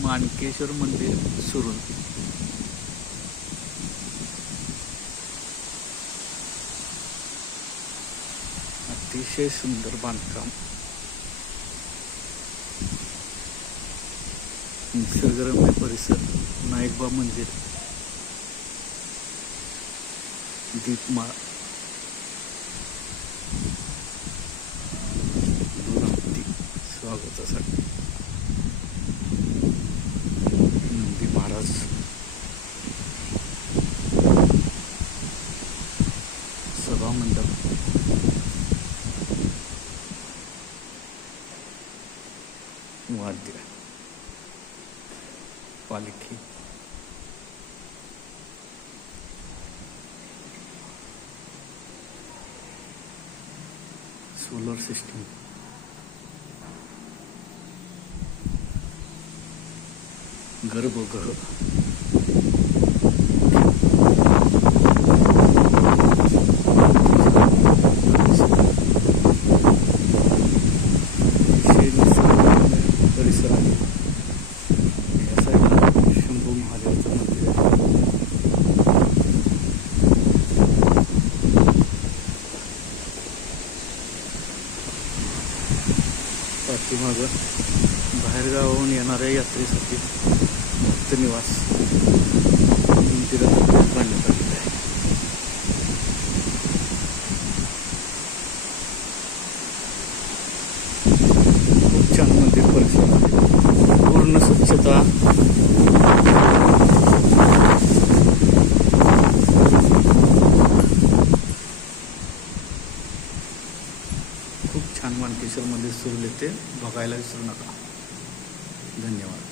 माणकेश्वर मंदिर सुरू. अतिशय सुंदर बांधकाम, निसर्गरम्य परिसर, नाईकबा मंदिर, दीपमाळ, स्वागतासाठी नंदी महाराज, सभा मंडप, वाद्य, पालखी, सोलर सिस्टम, गर्भगृह, परिसर आहे. या साईडला शंभू महादेवाचं मंदिर आहे. पाठीमागं बाहेरगावाहून येणाऱ्या यात्रेसाठी भक्त निवास मंदिरात बांधण्यात आलेलं आहे. खूप छान मंदिर परिसर आहे. पूर्ण स्वच्छता, खूप छान माणकेश्वर मंदिर सुरू येते. बघायला विसरू नका. धन्यवाद.